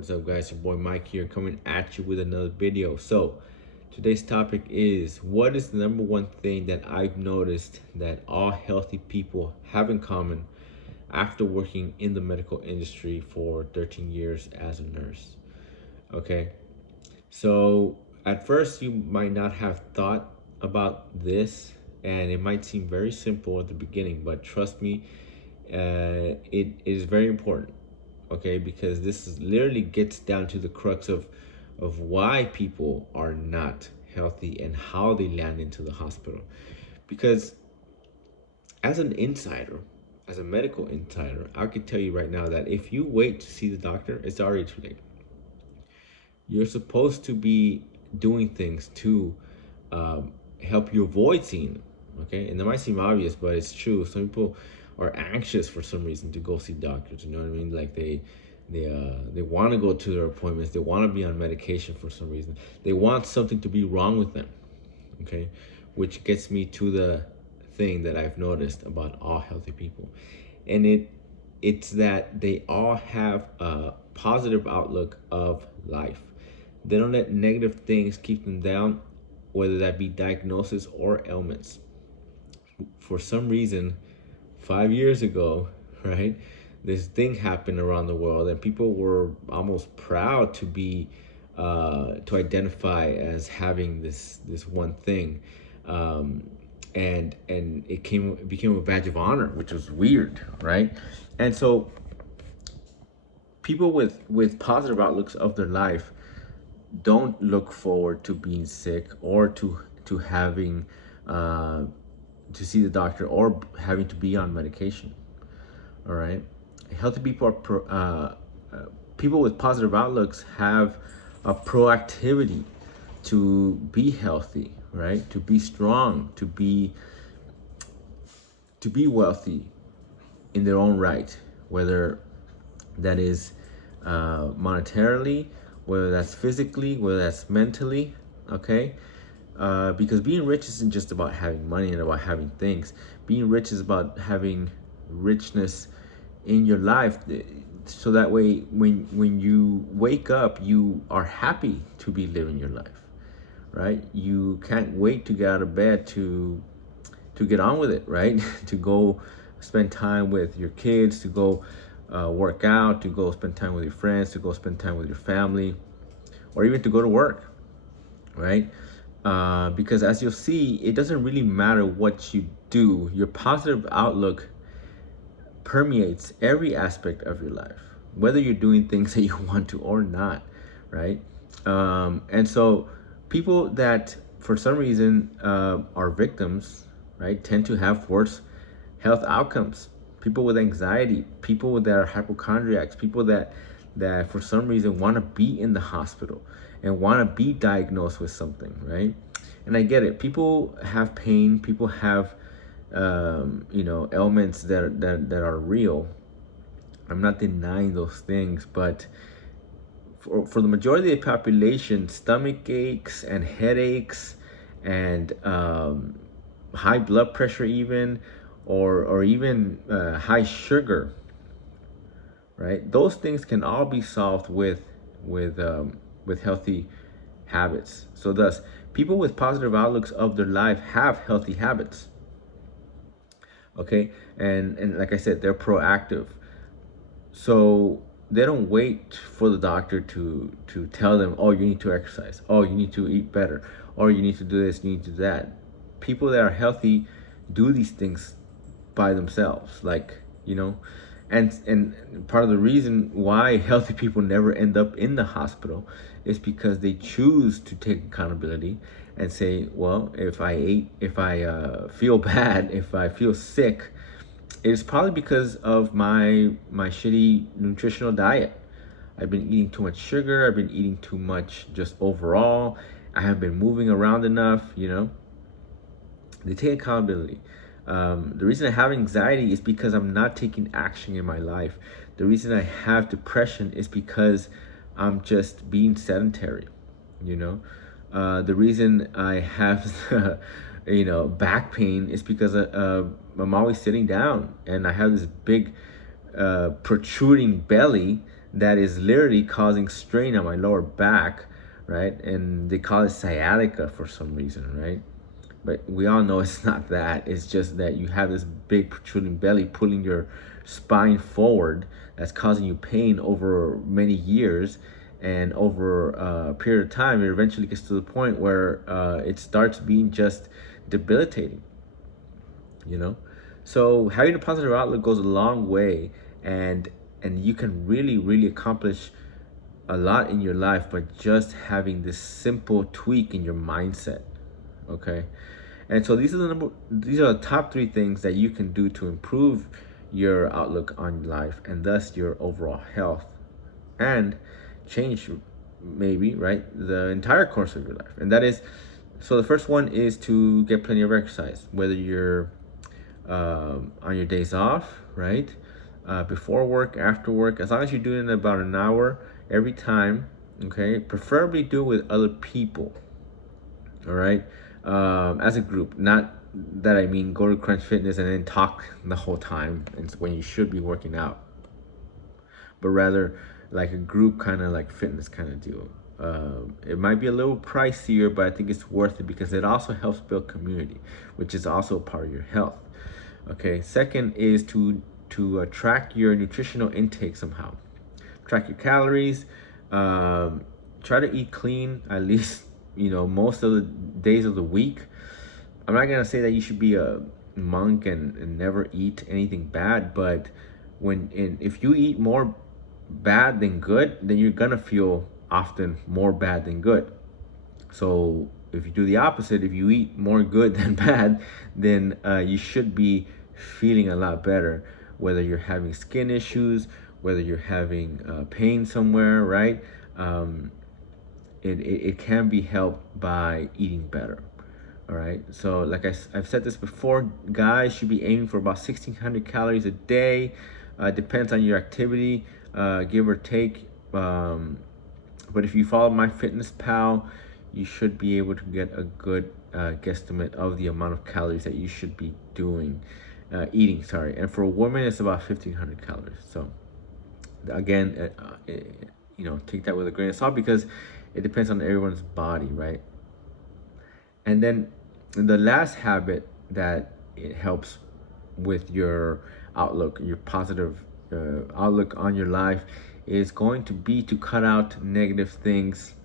What's up, guys? Your boy Mike here, coming at you with another video. So today's topic is, what is the number one thing that I've noticed that all healthy people have in common after working in the medical industry for 13 years as a nurse? Okay, so at first you might not have thought about this, and it might seem very simple at the beginning, but trust me, it is very important. Okay, because this is literally gets down to the crux of why people are not healthy and how they land into the hospital. Because as an insider, as a medical insider, I could tell you right now that if you wait to see the doctor, it's already too late. You're supposed to be doing things to help you avoid seeing them. Okay, and that might seem obvious, but it's true. Some people are anxious for some reason to go see doctors. You know what I mean? Like they want to go to their appointments. They want to be on medication for some reason. They want something to be wrong with them. Okay, which gets me to the thing that I've noticed about all healthy people, and it's that they all have a positive outlook of life. They don't let negative things keep them down, whether that be diagnosis or ailments. For some reason, 5 years ago, right, this thing happened around the world, and people were almost proud to be to identify as having this one thing, and it became a badge of honor, which was weird, right? And so people with positive outlooks of their life don't look forward to being sick or to having uh, to see the doctor or having to be on medication. All right, healthy people are people with positive outlooks have a proactivity to be healthy, right? To be strong, to be wealthy in their own right, whether that is monetarily, whether that's physically, whether that's mentally. Okay, because being rich isn't just about having money and about having things. Being rich is about having richness in your life, so that way when you wake up, you are happy to be living your life, right? You can't wait to get out of bed to get on with it, right? To go spend time with your kids, to go work out, to go spend time with your friends, to go spend time with your family, or even to go to work, right? Because as you'll see, it doesn't really matter what you do. Your positive outlook permeates every aspect of your life, whether you're doing things that you want to or not, right? And so people that for some reason are victims, right, tend to have worse health outcomes. People with anxiety, people that are hypochondriacs, people that for some reason want to be in the hospital and want to be diagnosed with something, right? And I get it. People have pain. People have ailments that are real. I'm not denying those things, but for the majority of the population, stomach aches and headaches and high blood pressure, even or even high sugar, right? Those things can all be solved with healthy habits. So thus, people with positive outlooks of their life have healthy habits. Okay, and like I said, they're proactive. So they don't wait for the doctor to tell them, oh, you need to exercise, oh, you need to eat better, or you need to do this, you need to do that. People that are healthy do these things by themselves, like, and part of the reason why healthy people never end up in the hospital is because they choose to take accountability and say, well, if I feel bad, if I feel sick, it's probably because of my shitty nutritional diet. I've been eating too much sugar. I've been eating too much just overall. I haven't been moving around enough. They take accountability. The reason I have anxiety is because I'm not taking action in my life. The reason I have depression is because I'm just being sedentary. The reason I have back pain is because I'm always sitting down, and I have this big protruding belly that is literally causing strain on my lower back, right? And they call it sciatica for some reason, right? But we all know it's not that. It's just that you have this big protruding belly pulling your spine forward that's causing you pain over many years. And over a period of time, it eventually gets to the point where it starts being just debilitating, you know? So having a positive outlook goes a long way, and you can really, really accomplish a lot in your life by just having this simple tweak in your mindset. Okay. And so these are the top three things that you can do to improve your outlook on life and thus your overall health, and change, maybe, right, the entire course of your life. And that is, so the first one is to get plenty of exercise, whether you're on your days off, right? Before work, after work, as long as you're doing it about an hour every time, okay? Preferably do it with other people, all right? As a group, not that I mean go to Crunch Fitness and then talk the whole time and when you should be working out, but rather like a group kind of like fitness kind of deal. It might be a little pricier, but I think it's worth it because it also helps build community, which is also a part of your health. Okay. Second is to track your nutritional intake somehow. Track your calories. Um, Try to eat clean at least most of the days of the week. I'm not gonna say that you should be a monk and never eat anything bad, but if you eat more bad than good, then you're gonna feel often more bad than good. So if you do the opposite, if you eat more good than bad, then you should be feeling a lot better. Whether you're having skin issues, whether you're having pain somewhere, right? Um, it can be helped by eating better. All right. So like I've said this before, guys should be aiming for about 1,600 calories a day. Depends on your activity, give or take. But if you follow MyFitnessPal, you should be able to get a good guesstimate of the amount of calories that you should be eating. Sorry. And for a woman, it's about 1,500 calories. So again, take that with a grain of salt because it depends on everyone's body, right? And then the last habit that it helps with your outlook, your positive outlook on your life, is going to be to cut out negative things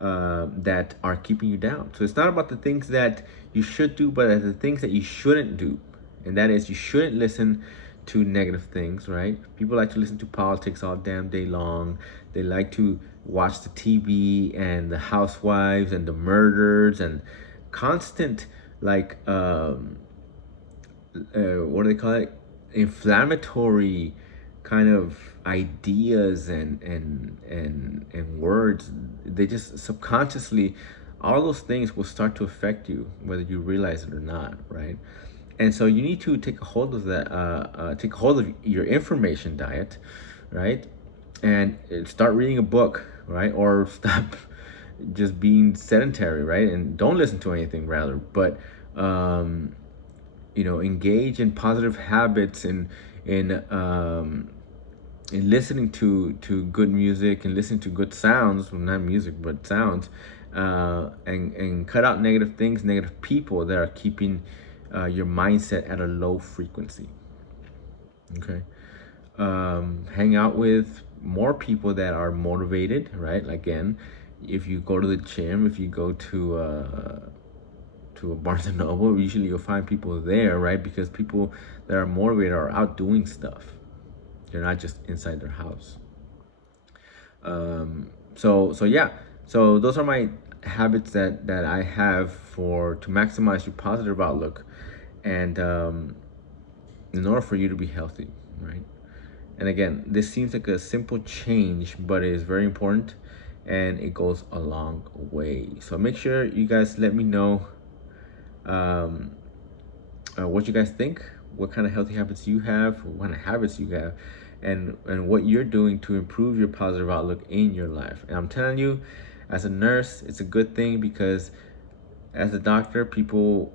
that are keeping you down. So it's not about the things that you should do, but the things that you shouldn't do. And that is, you shouldn't listen to negative things, right? People like to listen to politics all damn day long. They like to watch the TV and the housewives and the murders and constant, like, what do they call it? Inflammatory kind of ideas and words. They just subconsciously, all those things will start to affect you whether you realize it or not, right? And so you need to take a hold of that, take a hold of your information diet, right? And start reading a book, right? Or stop just being sedentary, right? And don't listen to anything, rather. But engage in positive habits and in listening to good music and listening to good sounds, well, not music but sounds, and cut out negative things, negative people that are keeping your mindset at a low frequency. Okay. Hang out with more people that are motivated, right? Again, if you go to the gym, if you go to a Barnes and Noble, usually you'll find people there, right? Because people that are motivated are out doing stuff. They're not just inside their house. So yeah. So those are my habits that I have for to maximize your positive outlook, and in order for you to be healthy, right? And again, this seems like a simple change, but it is very important, and it goes a long way. So make sure you guys let me know um, what you guys think, what kind of healthy habits you have, what kind of habits you have, and what you're doing to improve your positive outlook in your life. And I'm telling you, as a nurse, it's a good thing because as a doctor, people,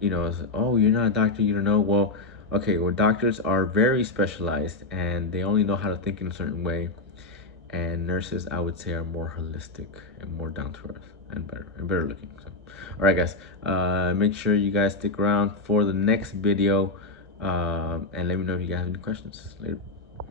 say, oh, you're not a doctor, you don't know. Well, Okay, well, doctors are very specialized and they only know how to think in a certain way. And nurses, I would say, are more holistic and more down to earth and better looking. So, all right, guys, make sure you guys stick around for the next video, and let me know if you guys have any questions. Later.